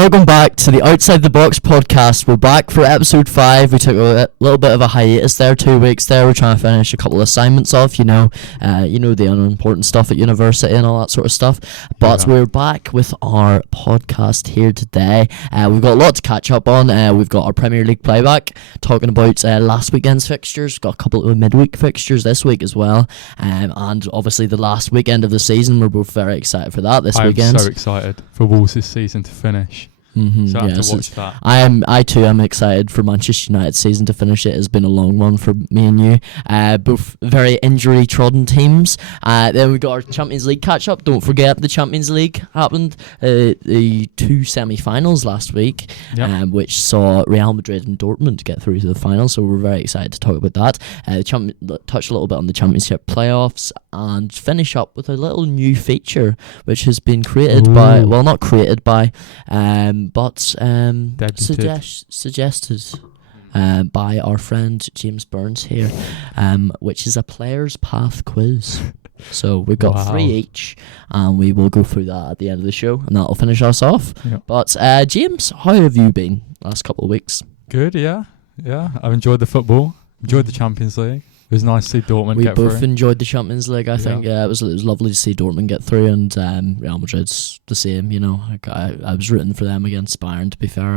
Welcome back to the Outside the Box podcast. We're back for episode 5. We took a little bit of a hiatus there, 2 weeks there. We're trying to finish a couple of assignments off, the unimportant stuff at university and all that sort of stuff. But we're back with our podcast here today. We've got a lot to catch up on. We've got our Premier League playback, talking about last weekend's fixtures. Got a couple of midweek fixtures this week as well. And obviously the last weekend of the season. We're both very excited for that this weekend. I'm so excited for Wolves' season to finish. So I have to watch that. I too am excited for Manchester United's season to finish. It has been a long one for me and you. Both very injury trodden teams. Then we got our Champions League catch up. Don't forget the Champions League happened. The 2 semi-finals last week, which saw Real Madrid and Dortmund get through to the final. So we're very excited to talk about that. Touch a little bit on the Championship playoffs and finish up with a little new feature which has been created by, well, not created by, but suggested by our friend James Burns here, which is a player's path quiz. So we've got 3 each, and we will go through that at the end of the show, and that'll finish us off. But James, how have you been last couple of weeks? Good, yeah. I've enjoyed the football, enjoyed the Champions League. It was nice to see Dortmund get through. We both enjoyed the Champions League, I think. Yeah, it was lovely to see Dortmund get through, and Real Madrid's the same, I was rooting for them against Bayern, to be fair.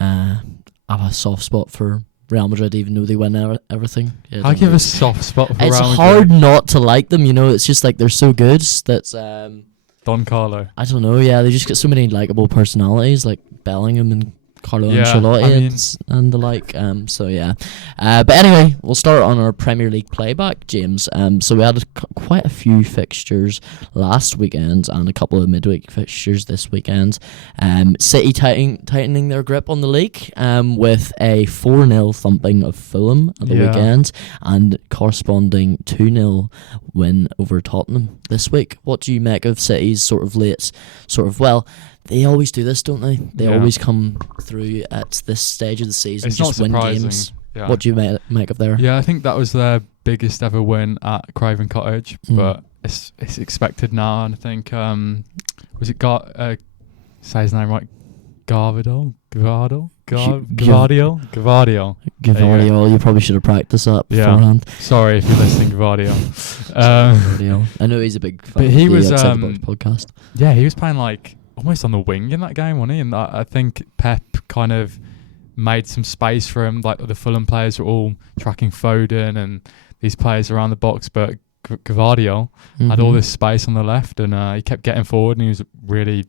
I have a soft spot for Real Madrid, even though they win everything. I give a soft spot for Real Madrid. It's hard not to like them, it's just like they're so good that... Don Carlo. I don't know, they just get so many likeable personalities, like Bellingham and Carlo Ancelotti and the like. But anyway, we'll start on our Premier League playback, James. So we had quite a few fixtures last weekend and a couple of midweek fixtures this weekend. City tightening their grip on the league with a 4-0 thumping of Fulham at the weekend and corresponding 2-0 win over Tottenham this week. What do you make of City's they always do this, don't they? They always come through at this stage of the season, just win games. Yeah. What do you make of there? Yeah, I think that was their biggest ever win at Craven Cottage, but it's expected now. And I think say his name right, Gavardiol. You probably should have practiced that beforehand. Sorry if you're listening, Gavardiol. I know he's a big fan. But he was podcast. Yeah, he was playing almost on the wing in that game, wasn't he? And I think Pep kind of made some space for him. Like the Fulham players were all tracking Foden and these players around the box, but Gavardiol had all this space on the left, and he kept getting forward, and he was really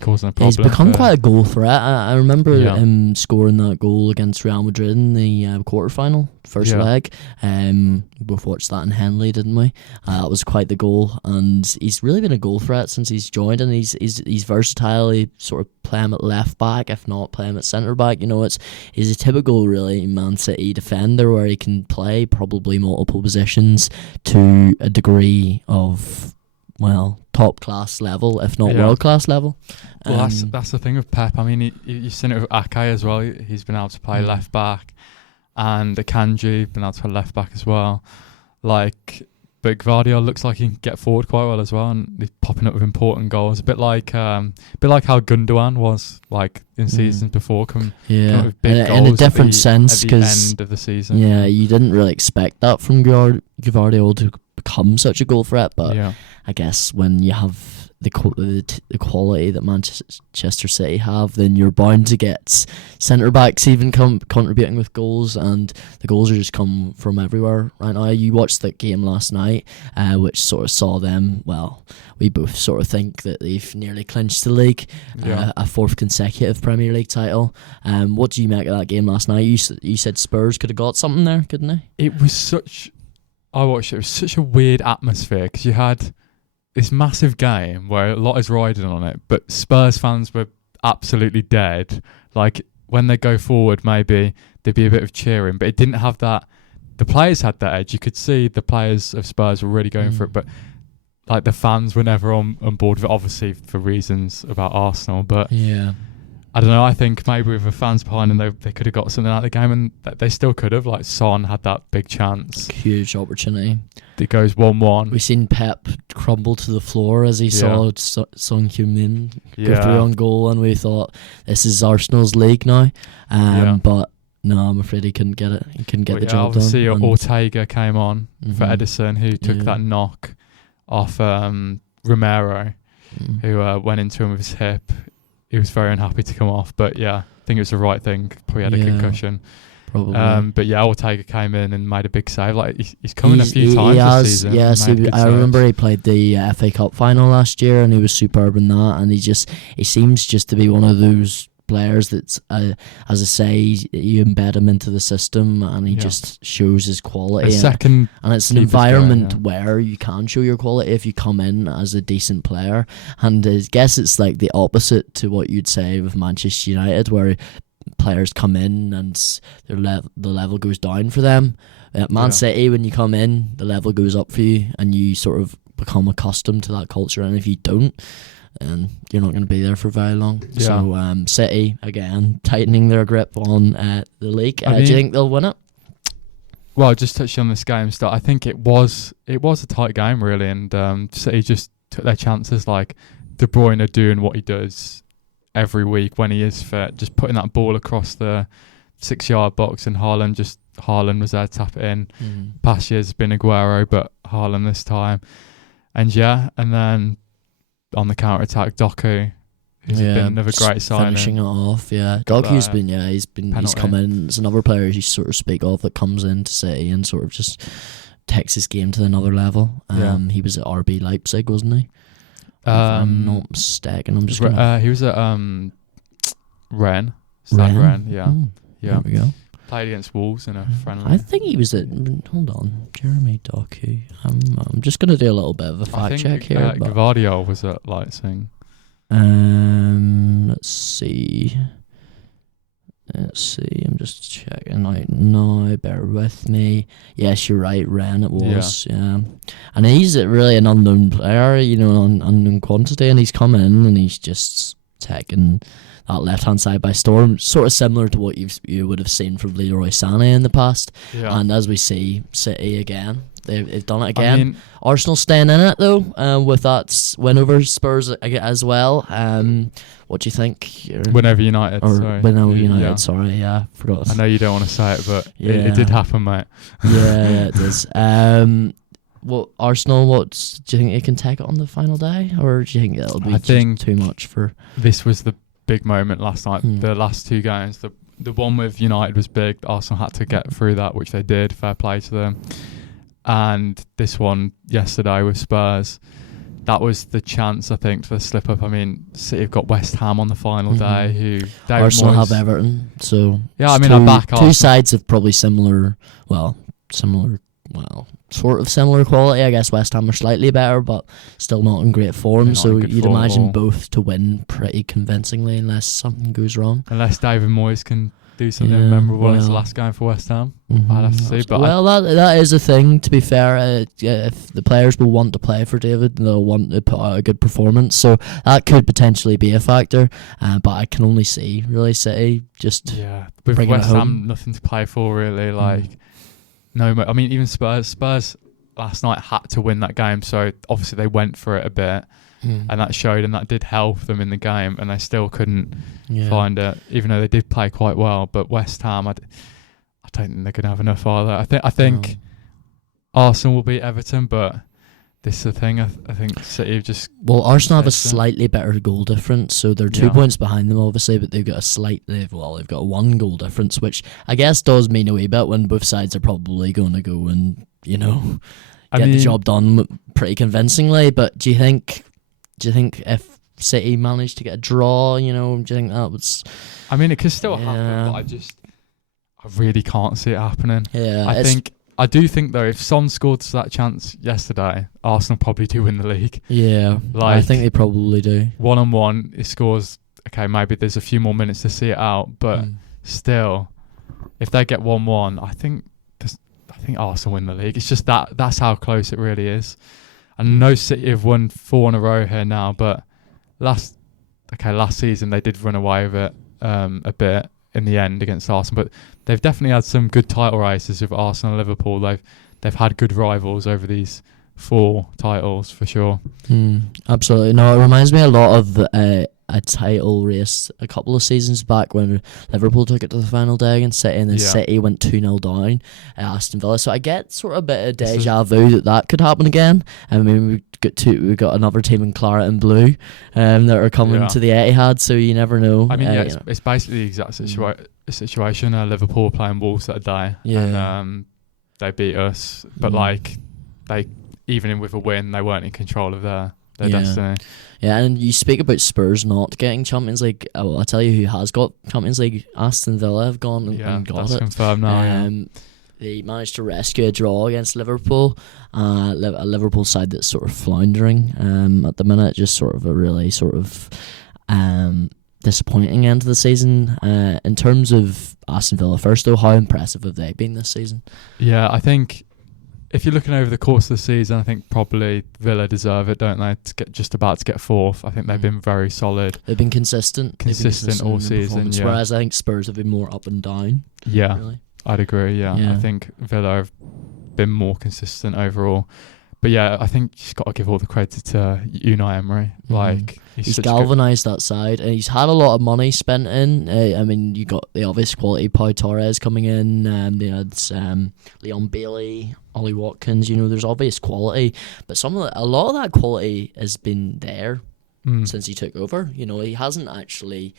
causing a problem. He's become quite a goal threat. I remember him scoring that goal against Real Madrid in the quarter-final, first leg. We both watched that in Henley, didn't we? That was quite the goal, and he's really been a goal threat since he's joined, and he's versatile. He sort of play him at left back, if not play him at centre back. He's a typical really Man City defender where he can play probably multiple positions to a degree of, well, top class level, if not world class level. Well, that's the thing with Pep. I mean, you've seen it with Ake as well. He's been able to play left back, and Akanji been able to play left back as well. But Gvardiol looks like he can get forward quite well as well, and he's popping up with important goals. A bit like how Gundogan was in seasons before, coming up with big goals in a different sense, at the end of the season. Yeah, you didn't really expect that from Gvardiol to become such a goal threat, but I guess when you have the quality that Manchester City have, then you're bound to get centre backs even contributing with goals, and the goals are just come from everywhere right now. You watched that game last night, which sort of saw them. Well, we both sort of think that they've nearly clinched the league, a 4th consecutive Premier League title. What do you make of that game last night? You said Spurs could have got something there, couldn't they? It was I watched it. It was such a weird atmosphere because you had this massive game where a lot is riding on it, but Spurs fans were absolutely dead. When they go forward, maybe there'd be a bit of cheering, but it didn't have that. The players had that edge. You could see the players of Spurs were really going for it, but the fans were never on board with it, obviously for reasons about Arsenal. But I don't know. I think maybe with the fans behind them, they could have got something out of the game, and they still could have. Like Son had that big chance, huge opportunity. It goes 1-1. We've seen Pep crumble to the floor as he saw Son Heung-min go through on goal, and we thought this is Arsenal's league now. But no, I'm afraid he couldn't get it. He couldn't get the job done. Obviously, Ortega came on for Edison, who took that knock off Romero, who went into him with his hip. He was very unhappy to come off, but I think it was the right thing. Probably had a concussion. Probably. But Ortega came in and made a big save. Like he's come in a few times this season. Yes, I remember he played the FA Cup final last year, and he was superb in that. And he seems just to be one of those players that's, as I say, you embed him into the system, and he just shows his quality. And it's an environment where you can show your quality if you come in as a decent player. And I guess it's like the opposite to what you'd say with Manchester United, where players come in and the level goes down for them. At Man City, when you come in, the level goes up for you, and you sort of become accustomed to that culture. And if you don't, and you're not going to be there for very long. So City again tightening their grip on the league. Do you think they'll win it? Well, just touching on this game stuff, I think it was a tight game really, and City just took their chances. Like De Bruyne doing what he does every week when he is fit, just putting that ball across the 6-yard box, and Haaland was there to tap it in. Past years has been Aguero, but Haaland this time, and then on the counter attack, Doku, who's been another great signing. Finishing it off, Doku's he's come in. It's another player you sort of speak of that comes into City and sort of just takes his game to another level. He was at RB Leipzig, wasn't he? If I'm not mistaken. I'm just he was at Rennes. Rennes, There we go. Played against Wolves in a friendly. I think he was at. Hold on, Jeremy Doku. I'm just gonna do a little bit of a fact check here. Gvardiol was at Leipzig. Let's see. I'm just checking out now. Bear with me. Yes, you're right. Rennes it was. Yeah. And he's really an unknown player. An unknown quantity, and he's come in and he's just taken that left-hand side by storm, sort of similar to what you would have seen from Leroy Sané in the past. And as we see, City again, they've done it again. Arsenal staying in it though, with that win over Spurs as well. What do you think? Whenever United, sorry, forgot. I know you don't want to say it, but it did happen, mate. Yeah, it does. Arsenal, do you think they can take it on the final day, or do you think it'll be too much for? This was the big moment last night. The last two games, the one with United was big. Arsenal had to get through that, which they did. Fair play to them. And this one yesterday with Spurs, that was the chance, I think, for the slip up. I mean, City have got West Ham on the final day. Who Arsenal have Everton. So I'm back. Two sides of probably similar, sort of similar quality. I guess West Ham are slightly better, but still not in great form. So you'd imagine both to win pretty convincingly, unless something goes wrong. Unless David Moyes can do something memorable in his last game for West Ham. I'd have to see. But that is a thing, to be fair. If the players will want to play for David, they'll want to put out a good performance. So that could potentially be a factor. But I can only see, really, City just with West Ham, nothing to play for, really. No, I mean, even Spurs last night had to win that game, so obviously they went for it a bit, and that showed, and that did help them in the game, and they still couldn't find it, even though they did play quite well. But West Ham, I don't think they're going to have enough either. I think Arsenal will beat Everton, but this is the thing. I think City have just... Well, Arsenal have a slightly better goal difference, so they're 2 points behind them, obviously, but they've got they've got a 1 goal difference, which I guess does mean a wee bit when both sides are probably going to go and, get the job done pretty convincingly. But do you think if City managed to get a draw, do you think that was... I mean, it could still happen, but I really can't see it happening. Yeah, I do think, though, if Son scored that chance yesterday, Arsenal probably do win the league. Yeah, I think they probably do. 1-on-1, he scores, okay, maybe there's a few more minutes to see it out, but still, if they get 1-1, I think Arsenal win the league. It's just that's how close it really is. And no City have won 4 in a row here now, but last season they did run away with it. a bit in the end against Arsenal, but they've definitely had some good title races with Arsenal and Liverpool. They've had good rivals over these 4 titles for sure. Absolutely. No, it reminds me a lot of a title race a couple of seasons back when Liverpool took it to the final day against City, and then City went 2-0 down at Aston Villa. So I get sort of a bit of deja vu that could happen again. I mean, we've got another team in claret and blue that are coming to the Etihad, so you never know. I mean, it's basically the exact situation. Liverpool playing Wolves that day, and they beat us, but they, even with a win, they weren't in control of their destiny. Yeah, and you speak about Spurs not getting Champions League. Well, I'll tell you who has got Champions League. Aston Villa have gone and got that's it. Confirmed now. They managed to rescue a draw against Liverpool, a Liverpool side that's sort of floundering at the minute. Just sort of a really sort of disappointing end of the season. In terms of Aston Villa first, though, how impressive have they been this season? Yeah, I think if you're looking over the course of the season, I think probably Villa deserve it, don't they? To get just about to get 4th. I think they've been very solid. They've been consistent all season. Yeah. Whereas I think Spurs have been more up and down. Yeah, really. I'd agree. Yeah, I think Villa have been more consistent overall. But yeah, I think you've got to give all the credit to Unai Emery. Like he's galvanised that side, and he's had a lot of money spent in. I mean, you got the obvious quality. Pau Torres coming in. They had Leon Bailey, Ollie Watkins. You know, there's obvious quality, but a lot of that quality has been there since he took over. You know, he hasn't actually.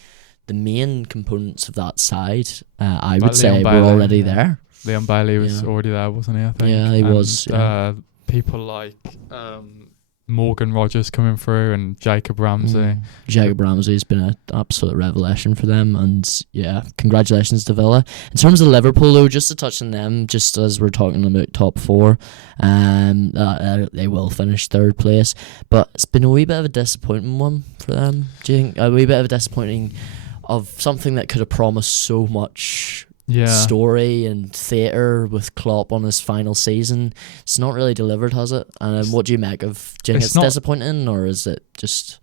The main components of that side, I would say, were already there. Leon Bailey was already there, wasn't he? I think. Yeah, he was. People like Morgan Rogers coming through and Jacob Ramsey. Jacob Ramsey has been an absolute revelation for them, and congratulations to Villa. In terms of Liverpool, though, just to touch on them, just as we're talking about top 4, they will finish 3rd place, but it's been a wee bit of a disappointing one for them. Do you think a wee bit of a disappointing of something that could have promised so much? Story and theatre with Klopp on his final season? It's not really delivered, has it? And what do you make of? Do you think it's disappointing, or is it just?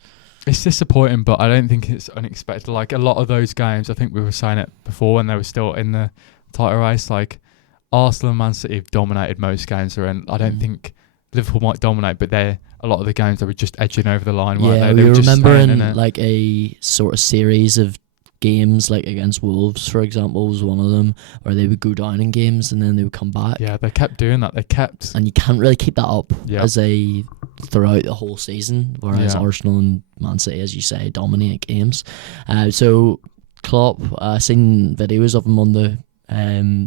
It's disappointing, but I don't think it's unexpected. Like a lot of those games, I think we were saying it before when they were still in the title race. Like Arsenal and Man City have dominated most games they're in. I don't think Liverpool might dominate, but a lot of the games they were just edging over the line. Yeah, we remember in like a sort of series of games, like against Wolves, for example, was one of them, where they would go down in games and then they would come back. Yeah, they kept doing that. And you can't really keep that up throughout the whole season, whereas Arsenal and Man City, as you say, dominate games. So Klopp, seen videos of him on the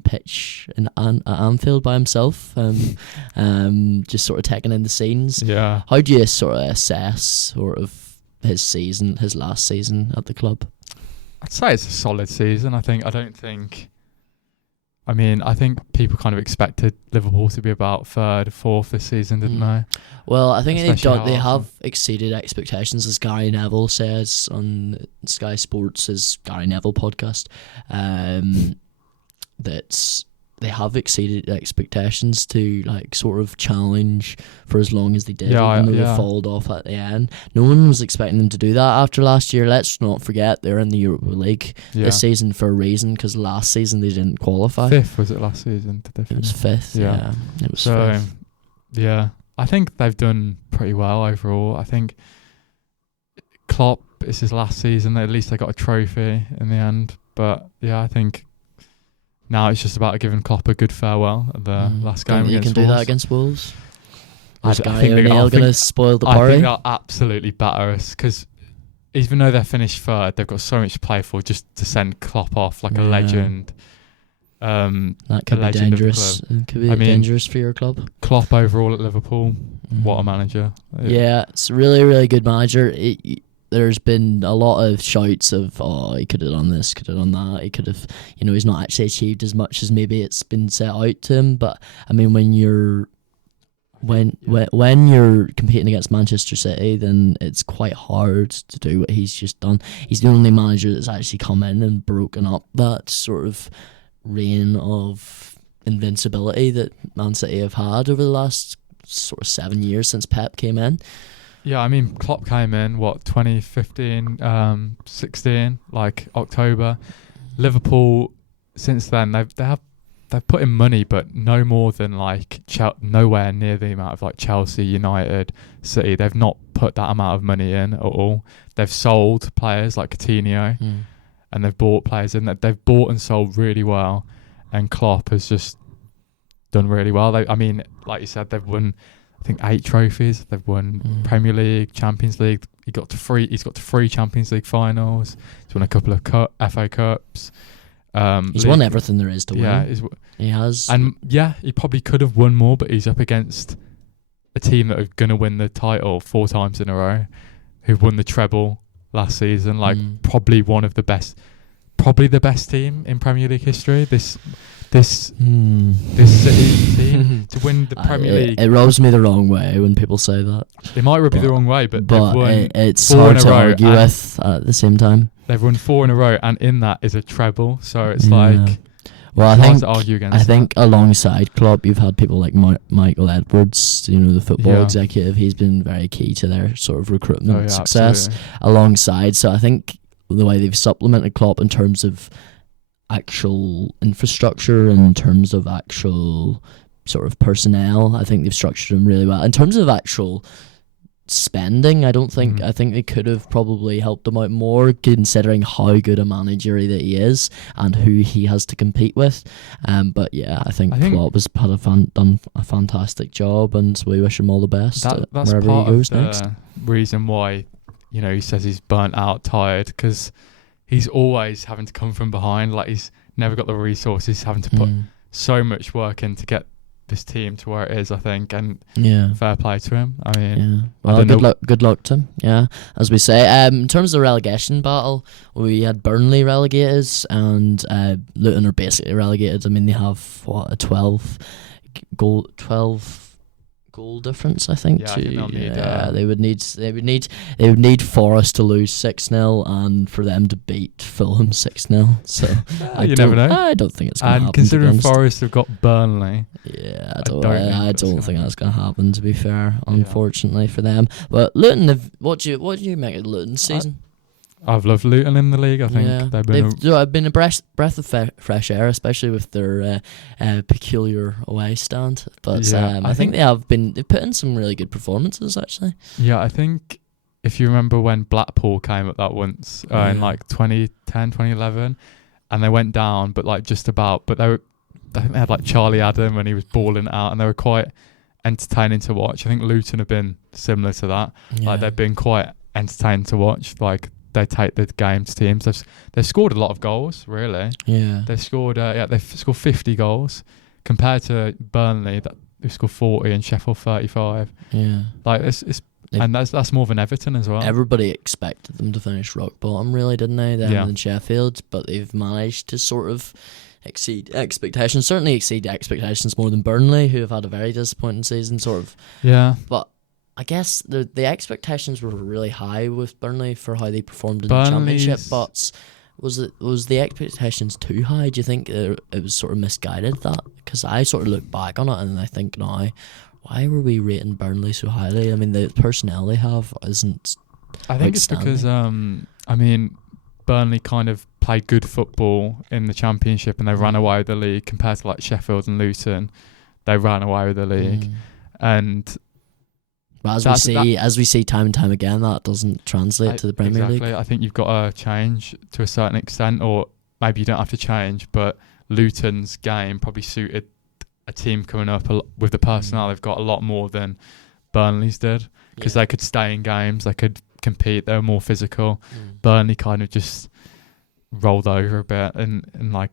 pitch at Anfield by himself, just sort of taking in the scenes. Yeah. How do you sort of assess sort of his last season at the club? I'd say it's a solid season. I think people kind of expected Liverpool to be about 3rd, 4th this season, didn't they? Well, I think they have exceeded expectations, as Gary Neville says on Sky Sports' Gary Neville podcast, that they have exceeded expectations to like sort of challenge for as long as they did, even though they falled off at the end. No one was expecting them to do that after last year. Let's not forget they're in the Europa League this season for a reason, because last season they didn't qualify. 5th was it last season? It was 5th. Yeah, it was 5th. Yeah, I think they've done pretty well overall. I think Klopp, it's his last season. At least they got a trophy in the end. But yeah, I think now it's just about giving Klopp a good farewell at the last game against Wolves. You can do that against Wolves? Is Gary O'Neill going to spoil the party? I think they'll absolutely batter us, because even though they're finished 3rd, they've got so much to play for, just to send Klopp off like a legend. That could be dangerous. It could be dangerous for your club. Klopp overall at Liverpool, what a manager. Yeah, it's a really, really good manager. There's been a lot of shouts of, he could have done this, could have done that. He could have, he's not actually achieved as much as maybe it's been set out to him. But I mean, when you're competing against Manchester City, then it's quite hard to do what he's just done. He's the only manager that's actually come in and broken up that sort of reign of invincibility that Man City have had over the last sort of 7 years since Pep came in. Yeah, I mean, Klopp came in, 2015, 16, like October. Liverpool, since then, they've put in money, but no more than like nowhere near the amount of like Chelsea, United, City. They've not put that amount of money in at all. They've sold players like Coutinho, and they've bought players in that they've bought and sold really well. And Klopp has just done really well. I mean, like you said, they've won, I think, 8 trophies. They've won Premier League, Champions League. He's got to 3 Champions League finals. He's won a couple of FA Cups. He's won everything there is to win. Yeah, he has. And yeah, he probably could have won more, but he's up against a team that are going to win the title 4 times in a row, who've won the treble last season. Like probably the best team in Premier League history. This City team to win the Premier League. It rubs me the wrong way when people say that. It might rub you the wrong way, but they've won it's 4 hard in a to row argue with at the same time. They've won 4 in a row, and in that is a treble. So it's like, well, to argue against. I think alongside Klopp, you've had people like Michael Edwards, the football executive. He's been very key to their sort of recruitment success. Absolutely. Alongside, so I think the way they've supplemented Klopp in terms of actual infrastructure and in terms of actual sort of personnel, I think they've structured them really well. In terms of actual spending, I think they could have probably helped him out more, considering how good a manager that he is and who he has to compete with. But yeah, I think Klopp has done a fantastic job, and we wish him all the best that's wherever part he goes of the next. Reason why he says he's burnt out, tired, because he's always having to come from behind. Like, he's never got the resources, having to put so much work in to get this team to where it is, I think, and fair play to him. I mean, well, good luck to him. Yeah, as we say. In terms of the relegation battle, we had Burnley relegated, and Luton are basically relegated. I mean, they have a 12 goal difference, I think. They would need Forest to lose 6-0 and for them to beat Fulham 6-0. So you never know. I don't think it's going to happen. And considering Forest have got Burnley, I don't think that's going to happen. To be fair, unfortunately for them. But Luton, what do you make of Luton's season? I've loved Luton in the league. I think they've been a breath of fresh air, especially with their peculiar away stand. But I think they've put in some really good performances, actually. Yeah, I think if you remember when Blackpool came up that once in like 2010, 2011, and they went down, but like just about. But I think they had like Charlie Adam when he was balling out, and they were quite entertaining to watch. I think Luton have been similar to that. Yeah. Like, they've been quite entertaining to watch. Like, they take the game to teams. They've scored a lot of goals, really. Yeah. They've scored 50 goals compared to Burnley that they've scored 40 and Sheffield 35. Yeah. Like, and that's more than Everton as well. Everybody expected them to finish rock bottom, really, didn't they? Them and Sheffield, but they've managed to sort of exceed expectations. Certainly exceed expectations more than Burnley, who have had a very disappointing season, sort of. Yeah. But I guess the expectations were really high with Burnley for how they performed in the Championship, but was the expectations too high? Do you think it was sort of misguided, that? Because I sort of look back on it and I think now, why were we rating Burnley so highly? I mean, the personnel they have isn't. I think it's because Burnley kind of played good football in the Championship and they ran away with the league compared to like Sheffield and Luton. They ran away with the league, and. But as we see time and time again, that doesn't translate to the Premier League. I think you've got to change to a certain extent, or maybe you don't have to change, but Luton's game probably suited a team coming up with the personnel they've got a lot more than Burnley's did, because they could stay in games, they could compete, they were more physical. Burnley kind of just rolled over a bit and like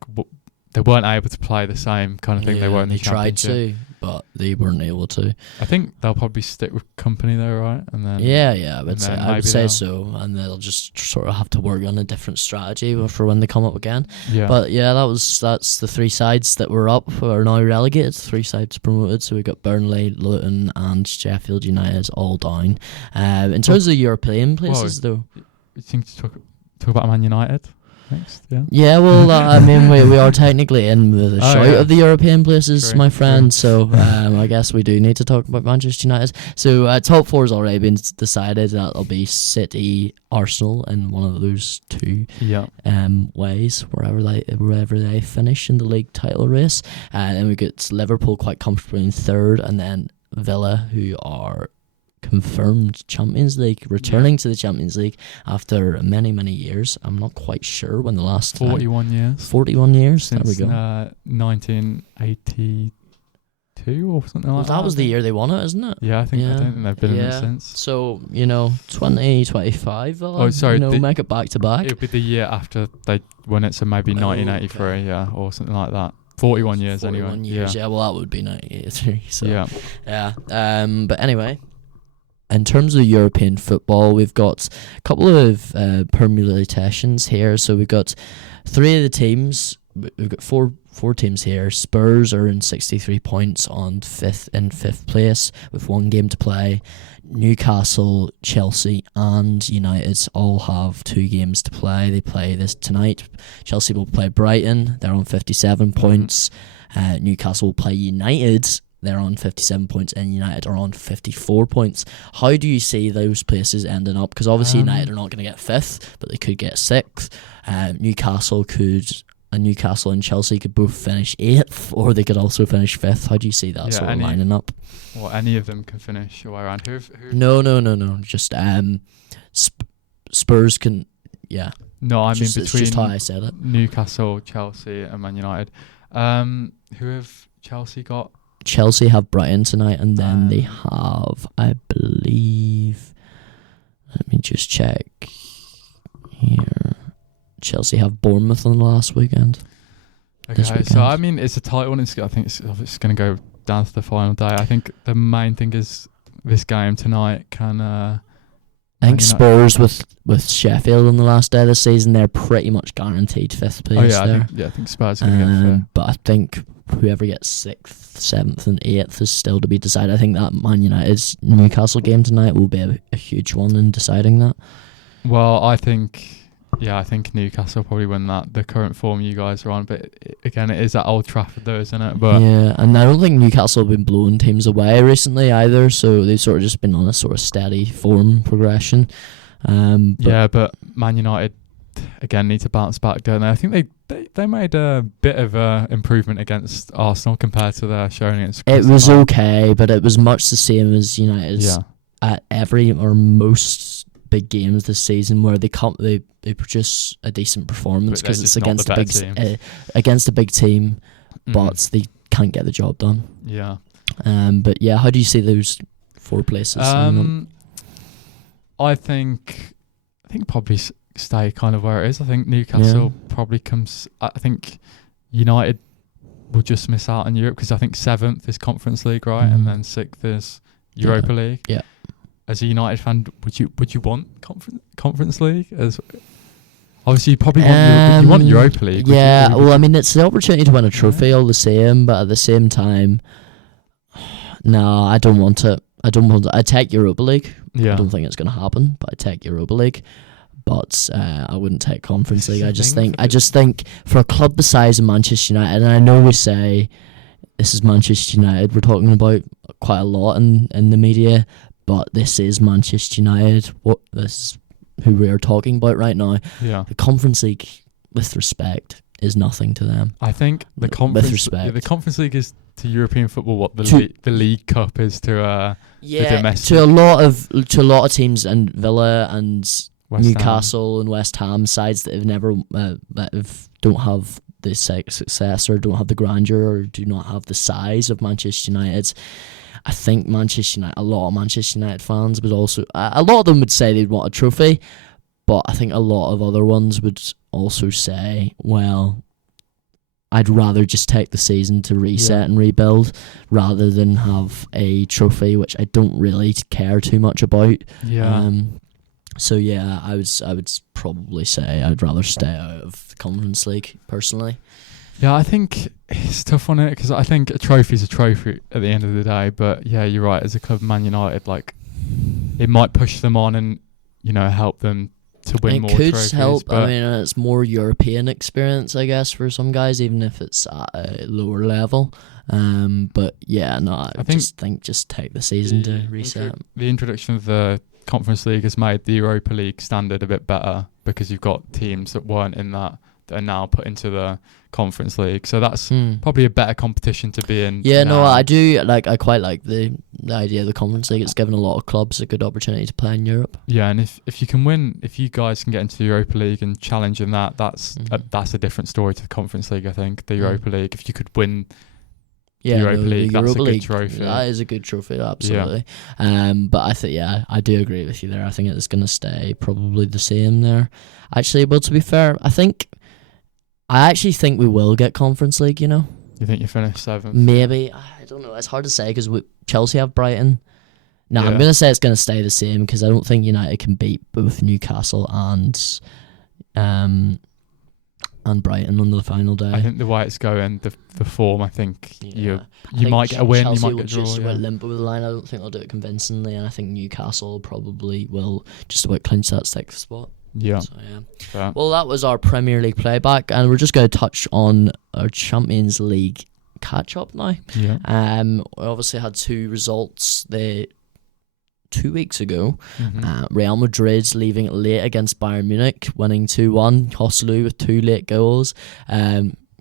they weren't able to play the same kind of thing they were in the Championship. They tried to, but they weren't able to. I think they'll probably stick with Company though, right? And then I would say so, and they'll just sort of have to work on a different strategy for when they come up again. Yeah. But that's the 3 sides that were up are now relegated. 3 sides promoted, so we got Burnley, Luton, and Sheffield United all down. In terms of European places, though, you think to talk about Man United? next. Yeah. Yeah, well, I mean, we are technically in the shout of the European places, my friend. So I guess we do need to talk about Manchester United. So top four has already been decided. That'll be City, Arsenal, in one of those two ways, wherever they finish in the league title race. And then we get Liverpool quite comfortably in third, and then Villa, who are confirmed Champions League, returning to the Champions League after many years. I'm not quite sure when the last 41 years. 41 years. Since, there we go. 1982 or something like that. That was the year they won it, isn't it? Yeah, I don't think they've been in it since. So 2025. Make it back to back. It'll be the year after they won it, so maybe 1983, or something like that. 41 years 41 anyway. Years, yeah. Well, that would be 1983. So yeah. But anyway. In terms of European football, we've got a couple of permutations here. So we've got three of the teams. We've got four teams here. Spurs are in 63 points in fifth place with one game to play. Newcastle, Chelsea and United all have 2 games to play. They play this tonight. Chelsea will play Brighton. They're on 57 points. Newcastle will play United. They're on 57 points and United are on 54 points. How do you see those places ending up? Because obviously United are not going to get 5th, but they could get 6th. Newcastle and Chelsea could both finish 8th, or they could also finish 5th. How do you see that sort of lining up? Well, any of them can finish your way around. Who? No. Just Spurs can, yeah. No, I mean between just how I said it. Newcastle, Chelsea and Man United. Who have Chelsea got? Chelsea have Brighton tonight, and then they have, I believe, let me just check here. Chelsea have Bournemouth on the last weekend. Okay, so I mean, it's a tight one. I think it's going to go down to the final day. I think the main thing is this game tonight can. I think Spurs with Sheffield on the last day of the season, they're pretty much guaranteed 5th place. I think Spurs are going to get 5th. But I think whoever gets 6th, 7th and 8th is still to be decided. I think that Man United's Newcastle game tonight will be a huge one in deciding that. Well, I think Newcastle probably win that. The current form you guys are on, but again, it is at Old Trafford though, isn't it? But yeah, and I don't think Newcastle have been blowing teams away recently either, so they've sort of just been on a sort of steady form progression. But Man United again need to bounce back, don't they? I think they made a bit of improvement against Arsenal compared to their showing against Crystal It was Palace. okay, but it was much the same as United's at every or most big games this season, where they produce a decent performance because it's against a big team, but they can't get the job done. Yeah. But yeah, how do you see those 4 places? I think probably stay kind of where it is. I think Newcastle probably comes. I think United will just miss out on Europe because I think 7th is Conference League, right, and then 6th is Europa League. Yeah. As a United fan, would you want Conference League? As obviously you probably want Europa League. Yeah. Well, I mean, it's the opportunity to win a trophy all the same, but at the same time, no, I don't want it. I take Europa League. Yeah. I don't think it's going to happen, but I take Europa League. But I wouldn't take Conference League. I just think for a club the size of Manchester United, and I know we say this is Manchester United, we're talking about quite a lot in the media, but this is Manchester United. This is who we are talking about right now. Yeah. The Conference League, with respect, is nothing to them. I think the Conference League is to European football what the League Cup is to the domestic. To a lot of teams, and Villa and West Newcastle and West Ham, sides that have never don't have the success or don't have the grandeur or do not have the size of Manchester United. I think a lot of Manchester United fans would also, a lot of them would say they'd want a trophy, but I think a lot of other ones would also say, well, I'd rather just take the season to reset and rebuild rather than have a trophy, which I don't really care too much about. Yeah. So yeah, I would probably say I'd rather stay out of the Conference League personally. Yeah, I think it's tough on it because I think a trophy's a trophy at the end of the day. But yeah, you're right. As a club, Man United, like it might push them on and help them to win more trophies. It could help. I mean, it's more European experience, I guess, for some guys, even if it's at a lower level. But yeah, no, I think just take the season to reset. The introduction of the Conference League has made the Europa League standard a bit better, because you've got teams that weren't in that are now put into the Conference League, so that's probably a better competition to be in. Yeah, no, I do like. I quite like the idea of the Conference League. It's given a lot of clubs a good opportunity to play in Europe. Yeah, and if you can win, if you guys can get into the Europa League and challenge in that, that's a different story to the Conference League. I think the Europa League, if you could win. Yeah, Europa League, that's a good trophy. That is a good trophy, absolutely. Yeah. But I think, I do agree with you there. I think it's going to stay probably the same there. Actually, but to be fair, I actually think we will get Conference League, You think you finish 7th? Maybe. I don't know. It's hard to say because Chelsea have Brighton. No, I'm going to say it's going to stay the same because I don't think United can beat both Newcastle and Brighton on the final day. I think the way it's going, the form, I think you might get a win, Chelsea you might get a draw. Just about limp over the line. I don't think they'll do it convincingly, and I think Newcastle probably will just about clinch that 6th spot. Yeah. So, yeah. Well, that was our Premier League playback, and we're just going to touch on our Champions League catch-up now. Yeah. We obviously had 2 results. 2 weeks ago, Real Madrid's leaving it late against Bayern Munich, winning 2-1. Joselu with 2 late goals.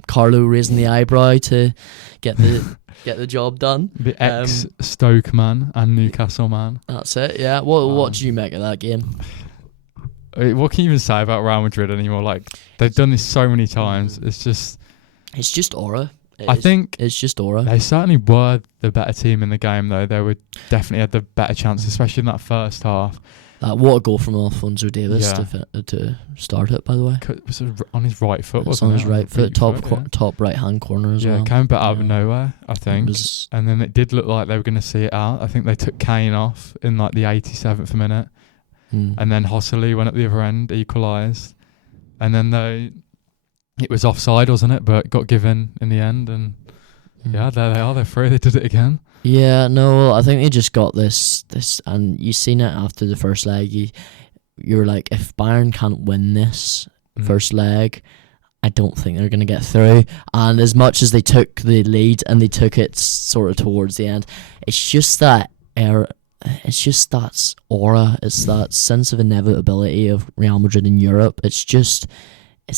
Carlo raising the eyebrow to get the job done. The ex-Stoke man and Newcastle man. That's it. Yeah. What did you make of that game? What can you even say about Real Madrid anymore? Like, they've done this so many times. It's just aura. I think it's just aura. They certainly were the better team in the game, though. They would definitely had the better chance, especially in that first half. What a goal from Alphonso Davies to start it, by the way. It was on his right foot, wasn't it? On his right foot, top right-hand corner as well. Yeah, came a bit out of nowhere, I think. And then it did look like they were going to see it out. I think they took Kane off in like the 87th minute. And then Joselu went at the other end, equalised. And then it was offside, wasn't it? But got given in the end, and there they are. They're free. They did it again. Yeah, no, I think they just got this, and you seen it after the first leg. You're like, if Bayern can't win this first leg, I don't think they're going to get through. And as much as they took the lead and they took it sort of towards the end, it's just that it's just that aura. It's that sense of inevitability of Real Madrid in Europe. It's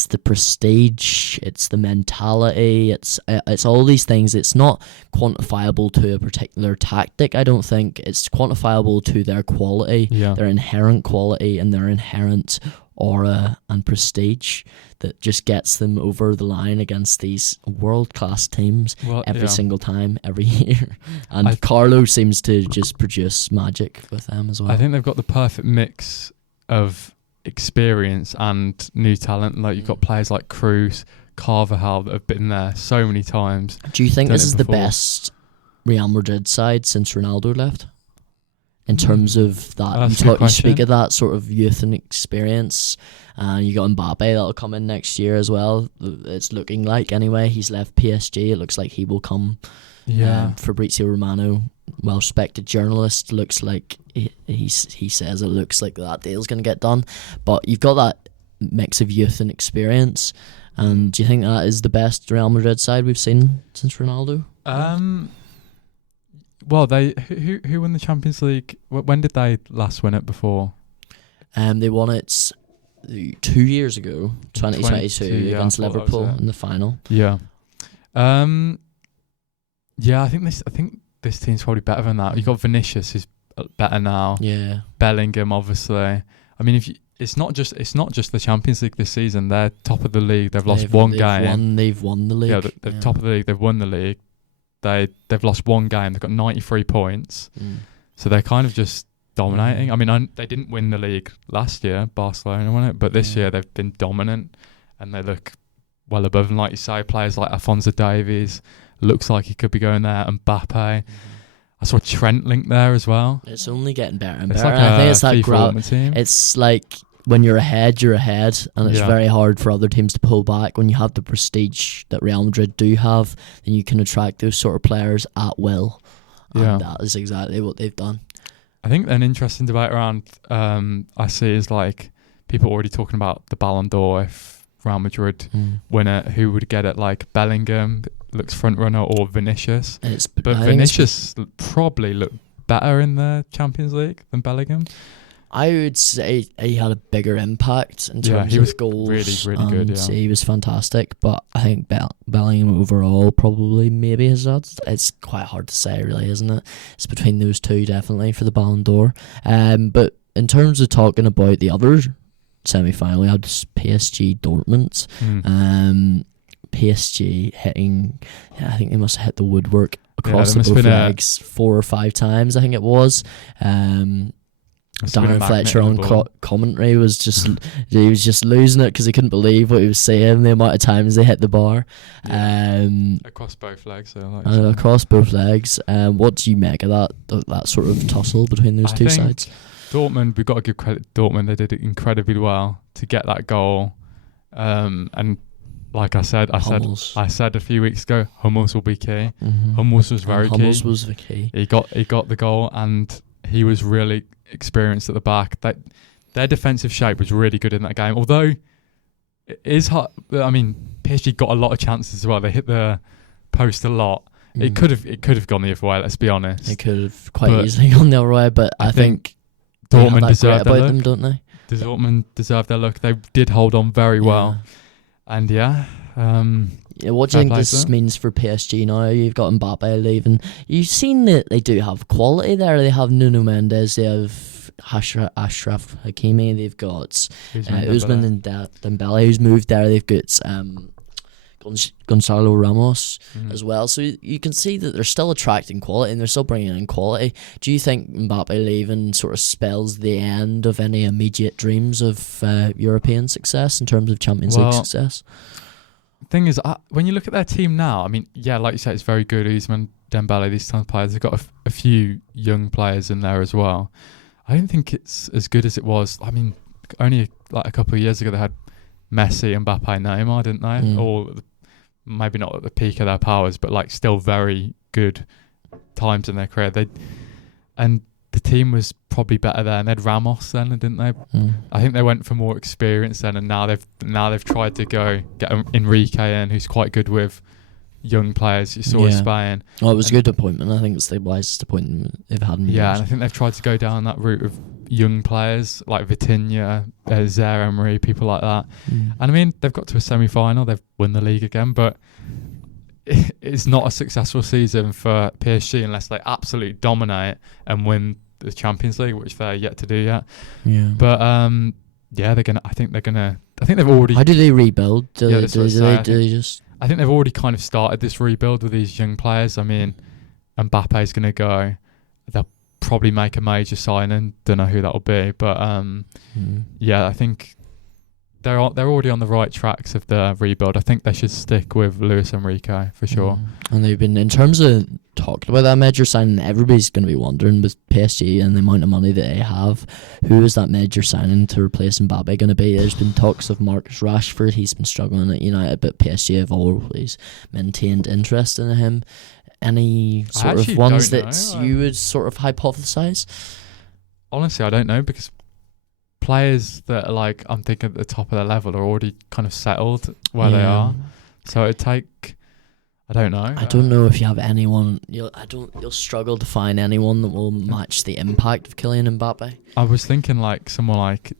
the prestige, it's the mentality, it's all these things. It's not quantifiable to a particular tactic, I don't think. It's quantifiable to their quality, their inherent quality and their inherent aura and prestige that just gets them over the line against these world-class teams every single time, every year. And Carlo seems to just produce magic with them as well. I think they've got the perfect mix of experience and new talent. Like, you've got players like Cruz, Carvajal that have been there so many times. Do you think this is the best Real Madrid side since Ronaldo left? In terms of that, you speak of that sort of youth and experience. You got Mbappe that'll come in next year as well. It's looking like, anyway. He's left PSG. It looks like he will come. Fabrizio Romano, well-respected journalist, looks like he says it looks like that deal's going to get done. But you've got that mix of youth and experience. And do you think that is the best Real Madrid side we've seen since Ronaldo? Well, who won the Champions League? When did they last win it before? They won it 2 years ago, 2022 against Liverpool in the final. Yeah. I think this team's probably better than that. You got Vinicius, who's better now. Yeah. Bellingham, obviously. I mean, it's not just the Champions League this season. They're top of the league. They've lost one game. They've won the league. Yeah, they're top of the league. They've won the league. They've lost one game. They've got 93 points. So they're kind of just dominating. I mean, they didn't win the league last year. Barcelona won it. But this year they've been dominant. And they look well above. And like you say, players like Alphonso Davies, looks like he could be going there. And Mbappe. I saw Trent linked there as well. It's only getting better and better. Like I think it's that FIFA team. It's like when you're ahead, and it's very hard for other teams to pull back. When you have the prestige that Real Madrid do have, then you can attract those sort of players at will. And that is exactly what they've done. I think an interesting debate around I see is like people already talking about the Ballon d'Or if Real Madrid win it. Who would get it? Like Bellingham looks front runner or Vinicius. But Vinicius probably looked better in the Champions League than Bellingham. I would say he had a bigger impact in terms of goals. Really good. Yeah, he was fantastic. But I think Bellingham overall probably maybe has had. It's quite hard to say, really, isn't it? It's between those two definitely for the Ballon d'Or. But in terms of talking about the other semi-final, we had PSG Dortmund. PSG hitting, I think they must have hit the woodwork across the both legs 4 or 5 times. I think it was. Darren Fletcher on commentary was just he was just losing it because he couldn't believe what he was saying, the amount of times they hit the bar. Across both legs. Across both legs. What do you make of that sort of tussle between those two sides? Dortmund, we've got to give credit to Dortmund. They did it incredibly well to get that goal. And like I said a few weeks ago, Hummels will be key. Hummels was very key. Hummels was the key. He got the goal, and he was really experienced at the back. Their defensive shape was really good in that game. Although it is hard. I mean, PSG got a lot of chances as well. They hit the post a lot. It could have gone the other way. Let's be honest. It could have quite easily gone the other way. But I think Dortmund deserved their look. Them, don't they? Dortmund deserved their look. They did hold on very well. And what do you think this means for PSG now? You've got Mbappe leaving. You've seen that they do have quality there. They have Nuno Mendes. They have Ashraf Hakimi. They've got Ousmane and Dembele, who's moved there. They've got Gonzalo Ramos as well. So you can see that they're still attracting quality and they're still bringing in quality. Do you think Mbappe leaving sort of spells the end of any immediate dreams of European success in terms of Champions League success? Thing is, when you look at their team now, I mean, like you said, it's very good. Ousmane, Dembele, these types of players. They've got a few young players in there as well. I don't think it's as good as it was. I mean, only like a couple of years ago they had Messi, Mbappe, Neymar, didn't they? Or maybe not at the peak of their powers, but like still very good times in their career. And the team was probably better then. They had Ramos then, didn't they? I think they went for more experience then, and now they've tried to get Enrique in, who's quite good with young players. You saw Spain. Well, it was a good appointment. I think it's the wisest appointment they've had in years. Yeah, and I think they've tried to go down that route of young players like Vitinha, Zaire Emery, people like that. And I mean, they've got to a semi-final. They've won the league again, but it's not a successful season for PSG unless they absolutely dominate and win the Champions League, which they're yet to do yet. Yeah. But I think they've already. How do they rebuild? I think they've already kind of started this rebuild with these young players. I mean, Mbappe's going to go. They'll probably make a major signing. Don't know who that'll be, but I think they're already on the right tracks of the rebuild. I think they should stick with Luis Enrique for sure. And they've been, in terms of talking about that major signing, everybody's going to be wondering with PSG and the amount of money that they have, who is that major signing to replace Mbappe going to be? There's been talks of Marcus Rashford. He's been struggling at United, but PSG have always maintained interest in him. Any sort of ones that you would sort of hypothesize? Honestly, I don't know, because players that are like, I'm thinking at the top of their level are already kind of settled where they are. So it'd take, I don't know. I don't know if you have anyone. You'll struggle to find anyone that will match the impact of Kylian Mbappe. I was thinking like someone like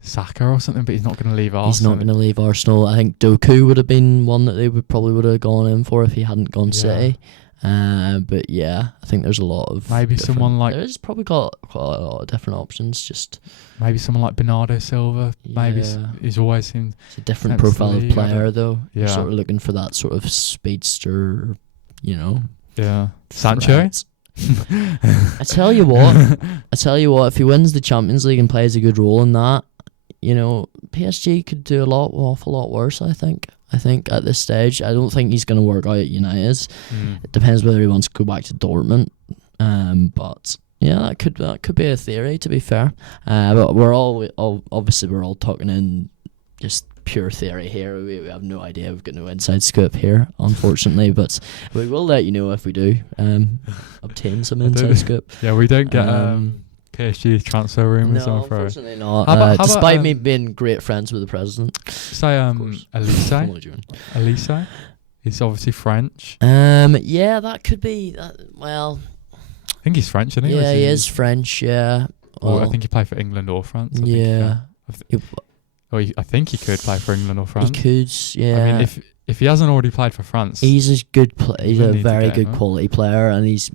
Saka or something, but he's not going to leave Arsenal. He's not going to leave Arsenal. I think Doku would have been one that they probably would have gone in for if he hadn't gone City. But yeah, I think there's a lot of someone like, there's probably got quite a lot of different options. Just maybe someone like Bernardo Silva. Maybe he's always seemed it's a different profile of player though. You're sort of looking for that sort of speedster, Sancho. I tell you what, if he wins the Champions League and plays a good role in that, PSG could do awful lot worse. I think at this stage, I don't think he's going to work out at United. It depends whether he wants to go back to Dortmund. But yeah, that could be a theory, to be fair. But we're all talking in just pure theory here. We have no idea. We've got no inside scoop here, unfortunately. But we will let you know if we do obtain some inside scoop. Yeah, we don't get PSG transfer rumours No, on Friday? unfortunately not. How about, despite me being great friends with the president. Say Elise. He's obviously French. Yeah, that could be. Well, I think he's French, isn't he? Yeah, he is French. Yeah. Well, I think he played for England or France. Yeah. I think he could play for England or France. He could. Yeah. I mean, if he hasn't already played for France, he's a good he's a very good quality player, and he's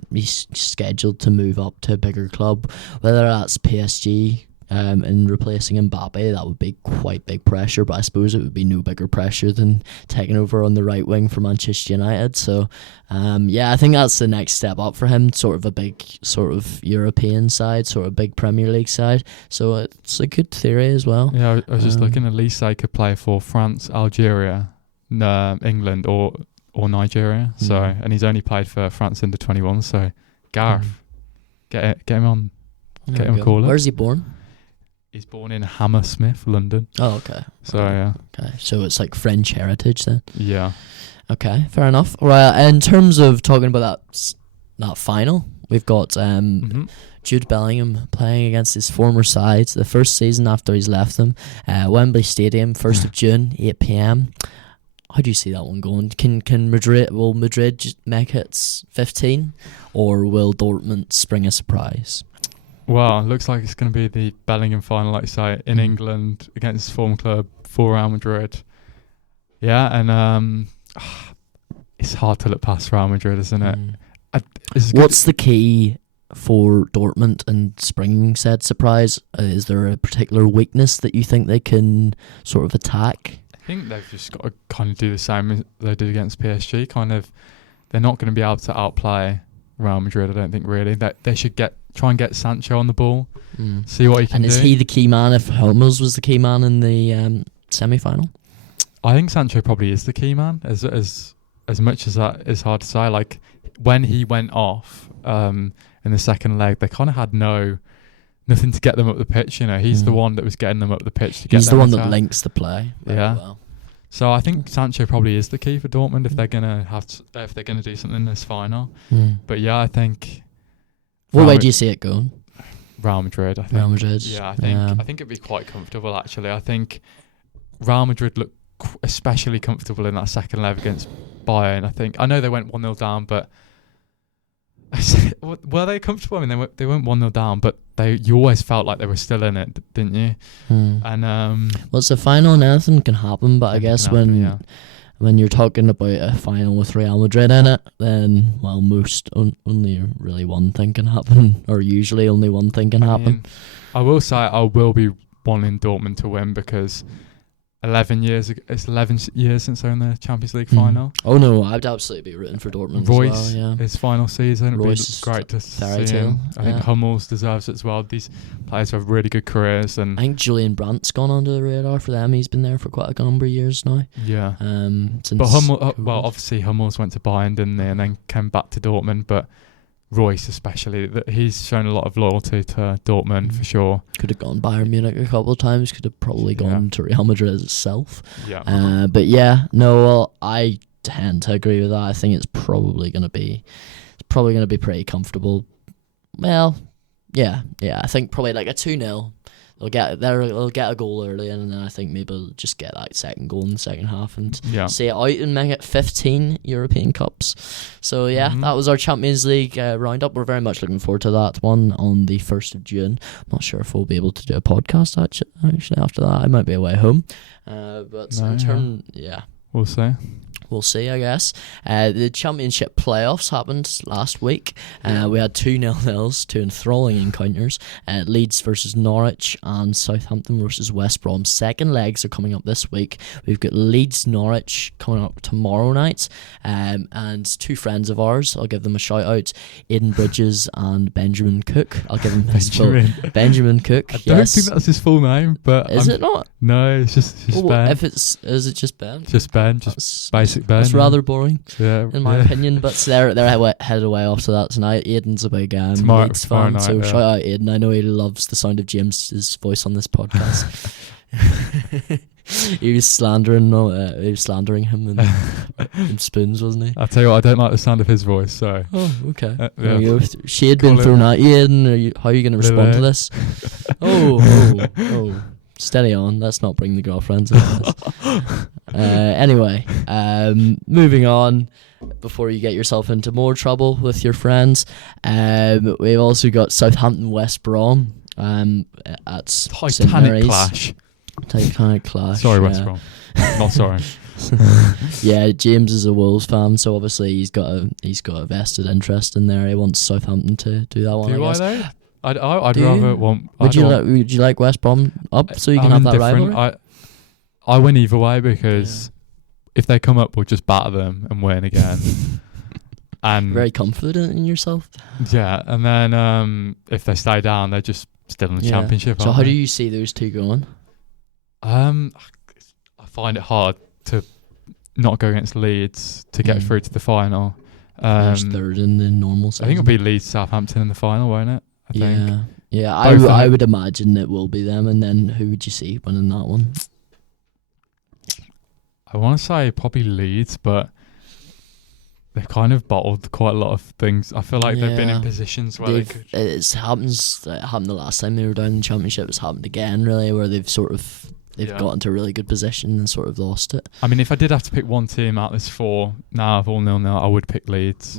scheduled to move up to a bigger club. Whether that's PSG, and replacing Mbappe, that would be quite big pressure. But I suppose it would be no bigger pressure than taking over on the right wing for Manchester United. So, yeah, I think that's the next step up for him. Sort of a big, sort of European side, sort of big Premier League side. So it's a good theory as well. Yeah, I was just looking. Elise could play for France, Algeria, England, or Nigeria. So, and he's only played for France under 21. So, Gareth, get him on, get him a caller. Where's he born? He's born in Hammersmith, London. Oh, okay. So, yeah. Okay, so it's like French heritage then? Yeah. Okay, fair enough. Right, in terms of talking about that final, we've got Jude Bellingham playing against his former side, the first season after he's left them. Wembley Stadium, 1st of June, 8 p.m. How do you see that one going? Will Madrid just make it 15, or will Dortmund spring a surprise? Well, it looks like it's going to be the Bellingham final, like you say, in England against his former club for Real Madrid. Yeah, and it's hard to look past Real Madrid, isn't it? What's the key for Dortmund and springing said surprise? Is there a particular weakness that you think they can sort of attack? I think they've just got to kind of do the same as they did against PSG. They're not going to be able to outplay Real Madrid, I don't think, really. They should try and get Sancho on the ball, see what he can do. And is he the key man if Hummels was the key man in the semi-final? I think Sancho probably is the key man, as much as that is hard to say. Like, when he went off in the second leg, they kind of had nothing to get them up the pitch. You know, he's the one that was getting them up the pitch to get. He's the one that links the play. Yeah. Well. So I think Sancho probably is the key for Dortmund if they're gonna do something in this final. But yeah, I think. What way do you see it going? Real Madrid, I think. Real Madrid. Yeah, I think it'd be quite comfortable actually. I think Real Madrid looked especially comfortable in that second leg against Bayern. I know they went 1-0 down, but were they comfortable? I mean, they went 1-0 down, but you always felt like they were still in it, didn't you? And well, it's a final and anything can happen, but I guess when you're talking about a final with Real Madrid in it, then only really one thing can happen, or usually only one thing can happen. I will say I will be wanting Dortmund to win because 11 years since they're in the Champions League final. Oh no, I'd absolutely be rooting for Dortmund Royce, as well, yeah. His final season, it'd be great to see him. I think Hummels deserves it as well. These players have really good careers, and I think Julian Brandt's gone under the radar for them. He's been there for quite a number of years now. Yeah. But obviously Hummels went to Bayern, didn't they, and then came back to Dortmund, but Royce especially, that he's shown a lot of loyalty to Dortmund for sure. Could have gone Bayern Munich a couple of times, could have probably gone to Real Madrid itself. Yeah. But yeah, no, well, I tend to agree with that. I think it's probably going to be pretty comfortable. Well, yeah, I think probably like a 2-0. They'll get a goal early, and then I think maybe they'll just get that second goal in the second half and see it out and make it 15 European Cups. So yeah, that was our Champions League roundup. We're very much looking forward to that one on the 1st of June. I'm not sure if we'll be able to do a podcast actually after that. I might be away home. We'll see. We'll see, I guess. The Championship playoffs happened last week. We had 2 0-0s, 2 enthralling encounters. Leeds versus Norwich and Southampton versus West Brom. Second legs are coming up this week. We've got Leeds-Norwich coming up tomorrow night. And 2 friends of ours, I'll give them a shout out, Aidan Bridges and Benjamin Cook. I'll give them his full Benjamin Cook. I don't think that's his full name, but is it not? No, it's just Ben. Is it just Ben? Just Ben, just basic Ben. It's rather boring, in my opinion, but they're headed away off to that tonight. Aidan's a big Leeds fan, so shout out Aidan. I know he loves the sound of James's voice on this podcast. He was slandering him in spoons, wasn't he? I'll tell you what, I don't like the sound of his voice, so... Oh, okay. Yeah. She had been thrown at you, and how are you going to respond to this? Oh. Steady on. Let's not bring the girlfriends into this. Anyway, moving on. Before you get yourself into more trouble with your friends, we've also got Southampton West Brom at Titanic clash. Titanic clash. Sorry, West Brom. Not sorry. Yeah, James is a Wolves fan, so obviously he's got a vested interest in there. He wants Southampton to do that one. Do I though? I'd rather want. Would you like West Brom up so you can have that rivalry? I win either way because if they come up, we'll just batter them and win again. And very confident in yourself. Yeah, and then if they stay down, they're just still in the Championship. So how do you see those two going? I find it hard to not go against Leeds to get through to the final. There's third in the normal season. I think it'll be Leeds Southampton in the final, won't it? I think. Yeah. I would imagine it will be them, and then who would you see winning that one? I want to say probably Leeds, but they've kind of bottled quite a lot of things. I feel like they've been in positions where they could... It happened the last time they were down in the Championship. It's happened again, really, where they've got into a really good position and sort of lost it. I mean, if I did have to pick one team out of this four, now of all 0-0, I would pick Leeds.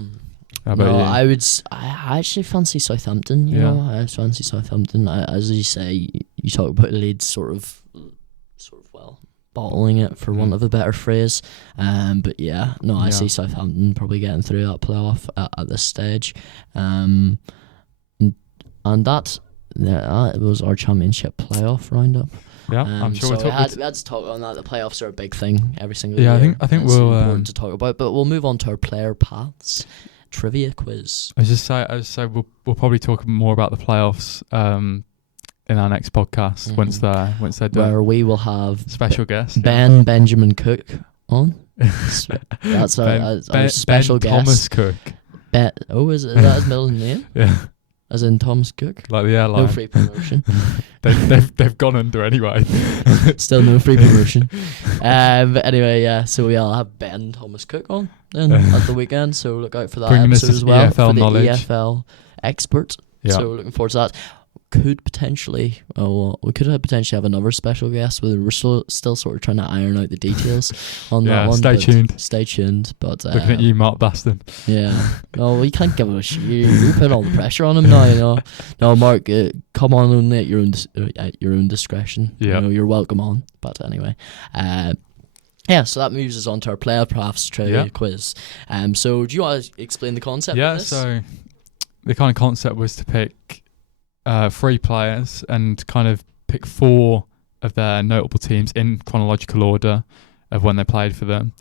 How about you? I actually fancy Southampton, you know. I fancy Southampton. As you say, you talk about Leeds sort of bottling it, for want of a better phrase. But I see Southampton probably getting through that playoff at this stage. And that was our Championship playoff roundup. Yeah, I'm sure we had to talk on that. The playoffs are a big thing every single year. Yeah, I think we'll important to talk about. But we'll move on to our player paths trivia quiz. I just say we'll probably talk more about the playoffs in our next podcast once they're done. Where we will have special guest Benjamin Cook on. That's our special guest. Thomas Cook. Is that his middle name? Yeah. As in Thomas Cook? Like the airline. No free promotion. they've gone under anyway. Still no free promotion. But anyway, so we'll have Ben Thomas Cook on at the weekend, so look out for that Bringing episode as well. EFL for the knowledge. EFL expert. Yeah. So we're looking forward to that. We could potentially have another special guest, but we're still sort of trying to iron out the details on that one. Stay tuned. But looking at you, Mark Baston. Yeah. No, we can't give a you put all the pressure on him now. You know. No, Mark, come on only at your own discretion. Yeah. You know, you're welcome on. But anyway, so that moves us on to our player paths trivia quiz. So do you want to explain the concept? Yeah. Of this? So the kind of concept was to pick 3 players and kind of pick 4 of their notable teams in chronological order of when they played for them.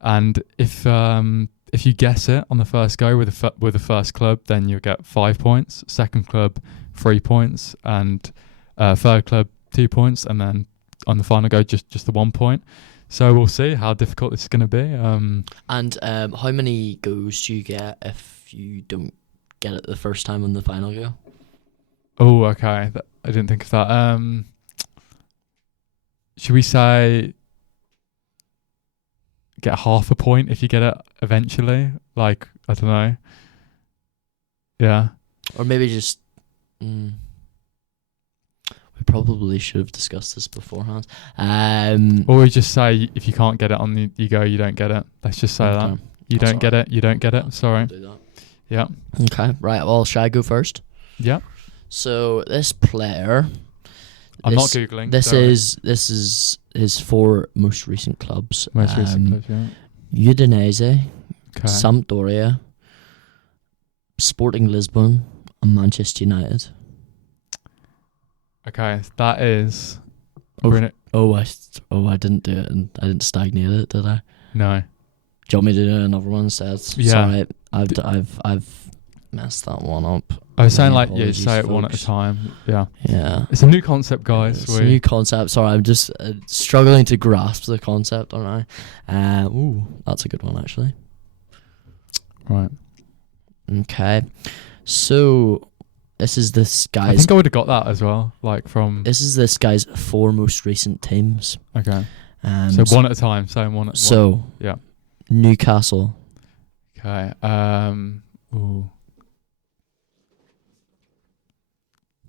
And if you guess it on the first go with the first club, then you'll get 5 points. Second club, 3 points, and third club, 2 points, and then on the final go, just the 1 point. So we'll see how difficult this is going to be. And how many goes do you get if you don't get it the first time on the final go? Oh, okay. I didn't think of that. Should we say get half a point if you get it eventually? Like, I don't know. Yeah. Or maybe just... we probably should have discussed this beforehand. Or we just say if you can't get it on the you go, you don't get it. Let's just say that. You don't get it, you don't get it. Sorry. Do that. Yeah. Okay, right. Well, should I go first? Yeah. So this player, I'm not googling. This is his 4 most recent clubs. Yeah. Udinese, Sampdoria, Sporting Lisbon, and Manchester United. Okay, that is. I didn't do it, and I didn't stagnate it, did I? No. Do you want me to do another one instead? Yeah. Sorry, I've messed that one up. I was saying you say it one at a time. Yeah. Yeah. It's a new concept, guys. It's a new concept. Sorry, I'm just struggling to grasp the concept, aren't I? That's a good one, actually. Right. Okay. So, This is this I guy's. think I would have got that as well. Like from. This is this guy's 4 most recent teams. Okay. So one at a time. Same one. So. Yeah. Newcastle. Okay. Ooh.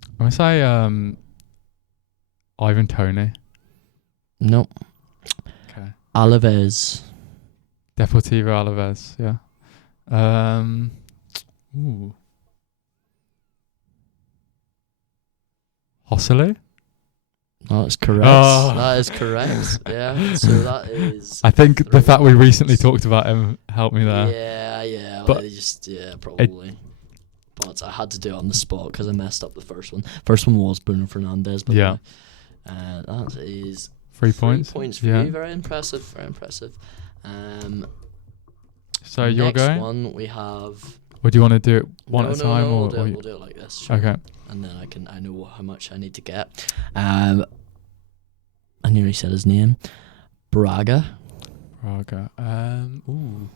I'm gonna say Ivan Toney. No. Okay. Alaves. Deportivo Alaves. Yeah. Ooh. Hosselu? That is correct. Oh. That is correct. Yeah. So that is. I think the fact we recently talked about him helped me there. Yeah. But probably. But I had to do it on the spot because I messed up the first one. First one was Bruno Fernandes. But yeah. That is 3 points. 3 points for you. Very impressive. Very impressive. So you're going? Next one we have. Or do you want to do it one at a time? No, we'll do it like this. Sure. Okay. And then I know how much I need to get. I nearly said his name. Braga. Ooh.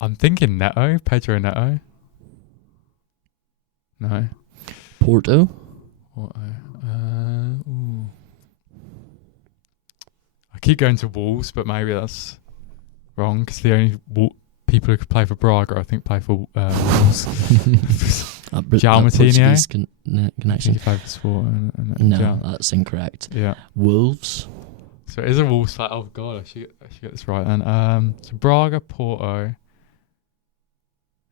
I'm thinking Neto. Pedro Neto. No. Porto. Ooh. I keep going to Wolves, but maybe that's wrong because the only people who could play for Braga, I think, play for Wolves. João Moutinho. Connection. He played for Sport. No, that's incorrect. Yeah. Wolves. So it is a Wolves fight. Oh god, I should get this right then. So Braga, Porto,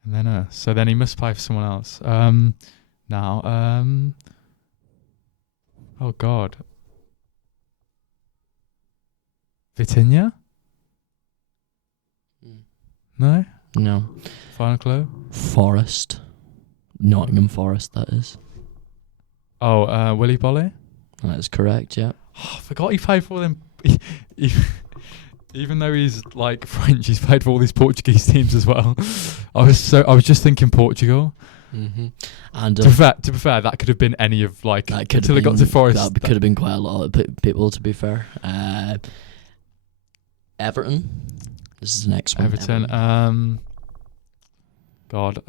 and then so then he must play for someone else. Now. Oh god. Vitinha? No. Final clue. Forest. Nottingham Forest, that is. Oh, Willy Bolly? That is correct, yeah. Oh, I forgot he played for them. Even though he's like French, he's played for all these Portuguese teams as well. I was just thinking Portugal. Mm-hmm. And to be fair, that could have been any of like until it got to Forest. That could have been quite a lot of people. To be fair, Everton. This is the next one. Everton. God.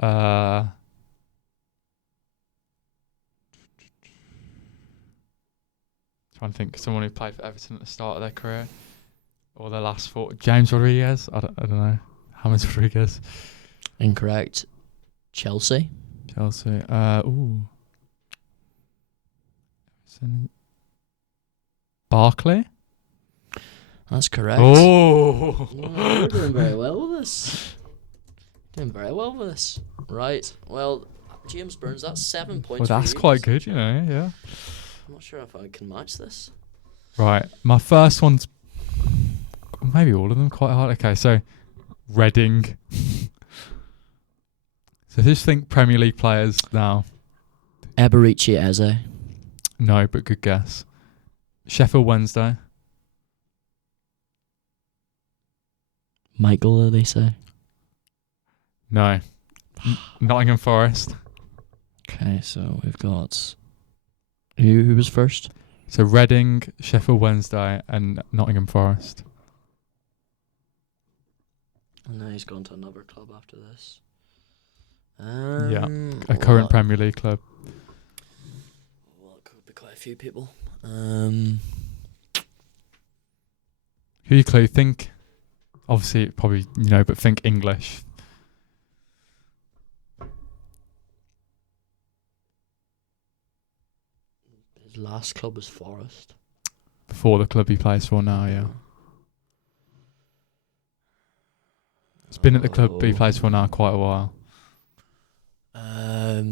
Trying to think of someone who played for Everton at the start of their career or their last 4. James Rodriguez. I don't know. James Rodriguez. Incorrect. Chelsea. Ooh. Barkley. That's correct. Oh, you're doing very well with this. Right. Well, James Burns, that's 7 points. Well, that's quite good, you know. Yeah. I'm not sure if I can match this. Right. My first one's maybe all of them quite hard. Okay, so Reading. So just think Premier League players now. Eberici Eze. No, but good guess. Sheffield Wednesday. Michael, they say. No. Nottingham Forest. Okay, so we've got who was first? So Reading, Sheffield Wednesday, and Nottingham Forest. And now he's gone to another club after this. A current Premier League club. Well, it could be quite a few people. Who you clue? Think, obviously, probably, but think English. His last club was Forest. Before the club he plays for now, yeah. He's been at the club he plays for now quite a while. I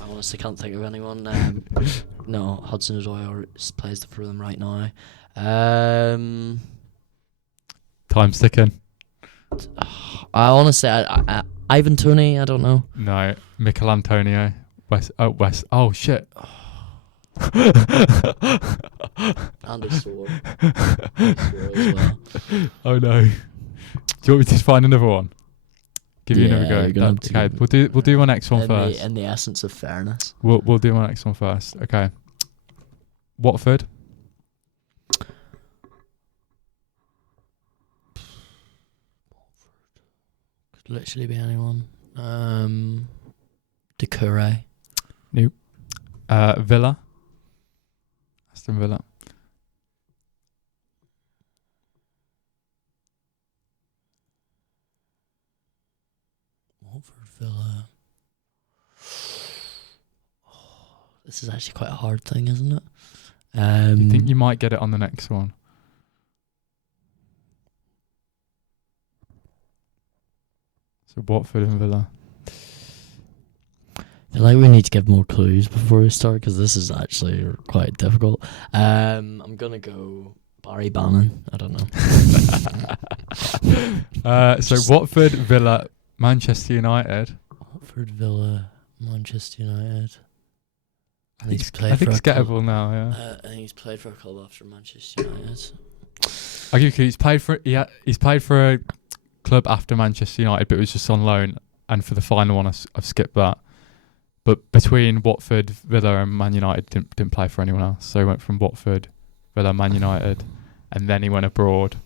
honestly can't think of anyone. No, Hudson-Odoi plays for them right now. Time's ticking. Ivan Toney, I don't know. No, Mikel Antonio. West. Oh, shit. And a sword. As well. Oh no. Do you want me to find another one? Give you another go. Okay, we'll do my next one first. In the essence of fairness. We'll do my next one first. Okay. Watford. literally be anyone. Decore. Nope. Villa. Aston Villa. Watford, Villa. This is actually quite a hard thing, isn't it? You think you might get it on the next one? So Watford and Villa. I feel like we need to give more clues before we start because this is actually quite difficult. I'm gonna go Barry Bannon. I don't know. So Watford, Villa, Manchester United. Watford, Villa, Manchester United. I think it's gettable now. Yeah. I think he's played for a club after Manchester United. Okay, he's played for a club after Manchester United, but it was just on loan. And for the final one, I've skipped that. But between Watford, Villa, and Man United, didn't play for anyone else. So he went from Watford, Villa, Man United, and then he went abroad.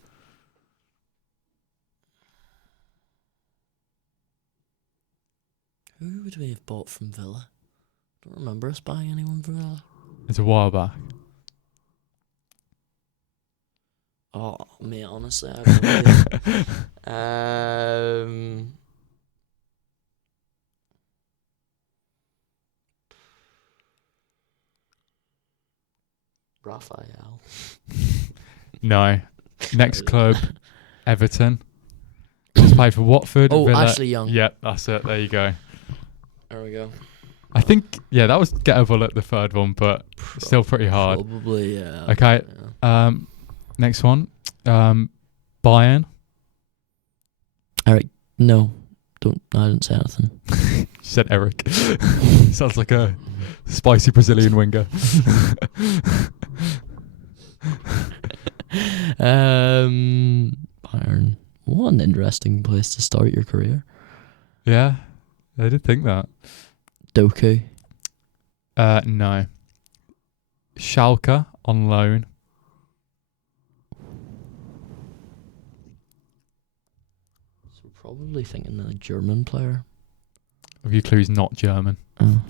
Who would we have bought from Villa? I don't remember us buying anyone from Villa. It's a while back. Oh, mate, honestly, I have no idea. Raphael. No. Next club, Everton. He's played for Watford. Oh, Villa. Ashley Young. Yep, that's it. There you go. There we go. I think, that was gettable at the third one, but still pretty hard. Probably, yeah. Okay. Yeah. Next one. Bayern. Eric. No. I didn't say anything. You said Eric. Sounds like a spicy Brazilian winger. Bayern. What an interesting place to start your career. Yeah, I did think that. Doku. No. Schalke on loan. So probably thinking a German player. Have you clues not German? Oh.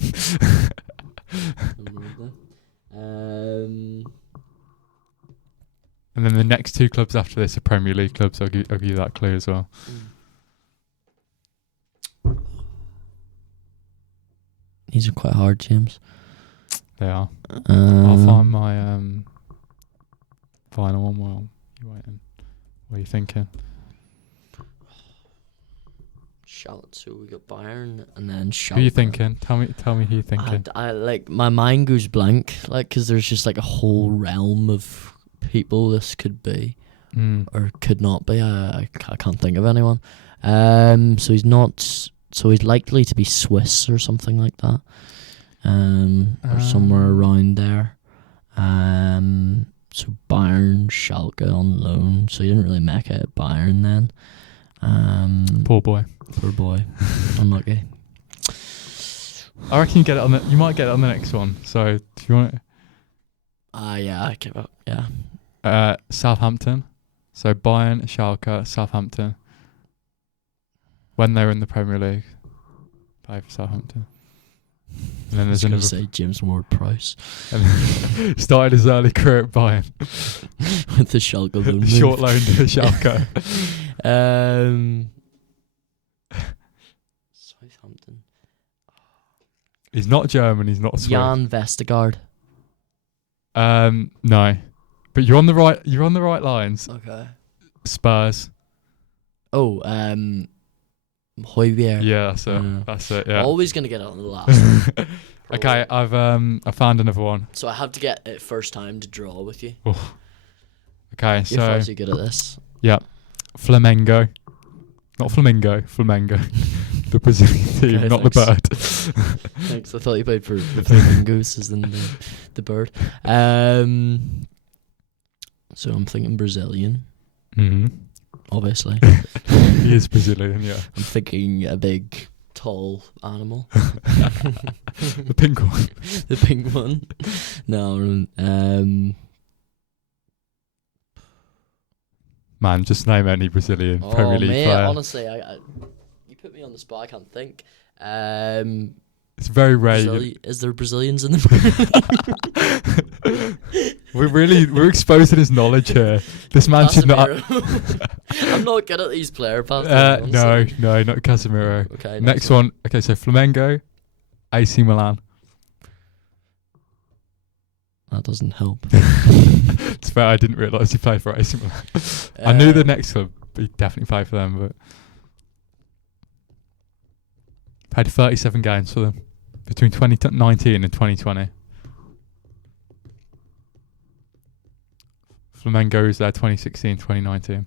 And then the next two clubs after this are Premier League clubs. I'll give you that clue as well. These are quite hard, James. They are. I'll find my final one while you're waiting. What are you thinking? Charlotte. So we got Bayern and then Schalke. Who are you thinking? Tell me who you're thinking. I like my mind goes blank, like because there's just like a whole realm of people this could be or could not be. I can't think of anyone. So he's not. So he's likely to be Swiss or something like that. Or somewhere around there. So Bayern, Schalke on loan. So he didn't really make it at Bayern then. Poor boy. Unlucky. I reckon you might get it on the next one. So if you want it. Yeah, I give up. Yeah. Southampton. So Bayern, Schalke, Southampton. When they were in the Premier League, play for Southampton. And then there's another. Say James Ward-Prowse. And started his early career at Bayern with the Schalke loan. The short loan to Schalke. Southampton. He's not German. He's not Swiss. Jan Vestergaard. No, but you're on the right. You're on the right lines. Okay. Spurs. Oh, Højbjerg. Yeah, that's it. That's it. Yeah. Always gonna get it on the last. Okay, I found another one. So I have to get it first time to draw with you. Oh. Okay, You're far too good at this. Yeah, Flamengo. Not Flamingo. Flamengo. The Brazilian team, okay, not thanks. the bird. Thanks. I thought you played for the Flamingos as in the bird. So I'm thinking Brazilian. Mm-hmm. Obviously. He is Brazilian, yeah. I'm thinking a big, tall animal. The pink one. The pink one. No, Man, just name any Brazilian Premier League player. Honestly, put me on the spot. I can't think. It's very rare. Is there Brazilians in the We're exposing his knowledge here. This man should not. I'm not good at these player paths. No, not Casemiro. Okay. Next one. Okay, so Flamengo, AC Milan. That doesn't help. It's fair. I didn't realise he played for AC Milan. I knew the next club. He definitely played for them, but played 37 games for them between 2019 and 2020. Flamengo is there 2016, 2019.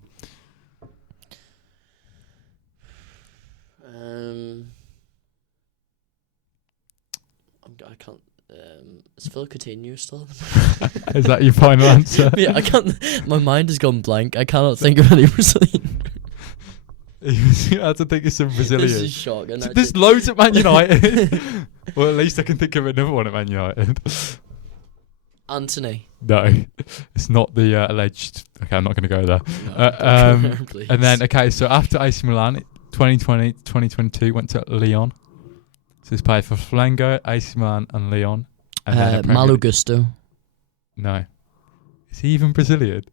I can't. Is Phil Coutinho still? Is that your final answer? Yeah, I can't. My mind has gone blank. I cannot think of any Brazilian. I had to think of some Brazilians. This is shocking. So there's loads at Man United. Well, at least I can think of another one at Man United. Anthony. No, it's not the alleged. Okay, I'm not going to go there. No, and then, okay, so after AC Milan, 2020, 2022, went to Lyon. So he's played for Flamengo, AC Milan, and Lyon. And Malo Gusto. No. Is he even Brazilian?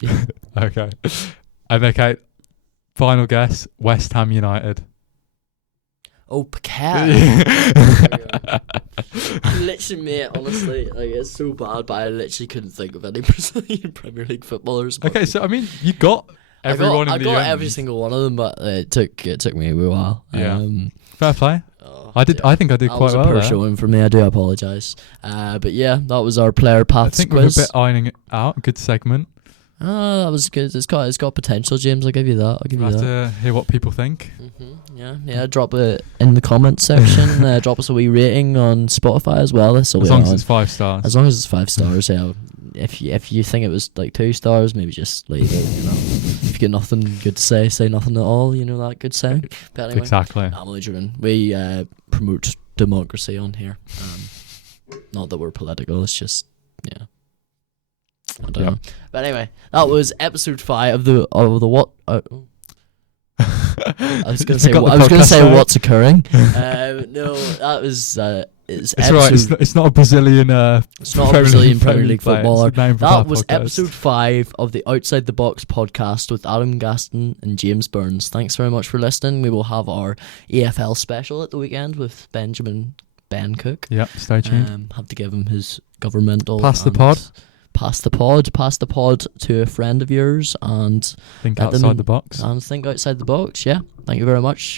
Yeah. Okay. And okay, final guess, West Ham United. Oh, Paquet. Literally, mate, honestly, like, it's so bad, but I literally couldn't think of any Brazilian Premier League footballers. Okay, so I mean, you got everyone. I got every single one of them, but it took me a while. Yeah. Fair play. I think I did quite well. That was a poor showing for me. I do apologise. But yeah, that was our player paths quiz. I think we're a bit ironing it out. Good segment. Oh, that was good. It's got potential, James. I'll give you that. We'll have to hear what people think. Yeah. Drop it in the comments section. Drop us a wee rating on Spotify as well. As long as it's 5 stars. As long as it's 5 stars, yeah. If you think it was like 2 stars, maybe just leave it. You know, if you get nothing good to say nothing at all. You know that good saying. But anyway, exactly. I'm only joking. We promote democracy on here. Not that we're political. It's just I don't know. But anyway, that was episode 5 of the what? I was going to say what's occurring. No, that was it's right. It's not a Brazilian. It's not a Brazilian Premier League footballer. That was episode 5 of the Outside the Box podcast with Adam Gaston and James Burns. Thanks very much for listening. We will have our EFL special at the weekend with Ben Cook. Yep, stay tuned. Have to give him his governmental. Pass the pod to a friend of yours and think outside the box. And think outside the box. Yeah. Thank you very much.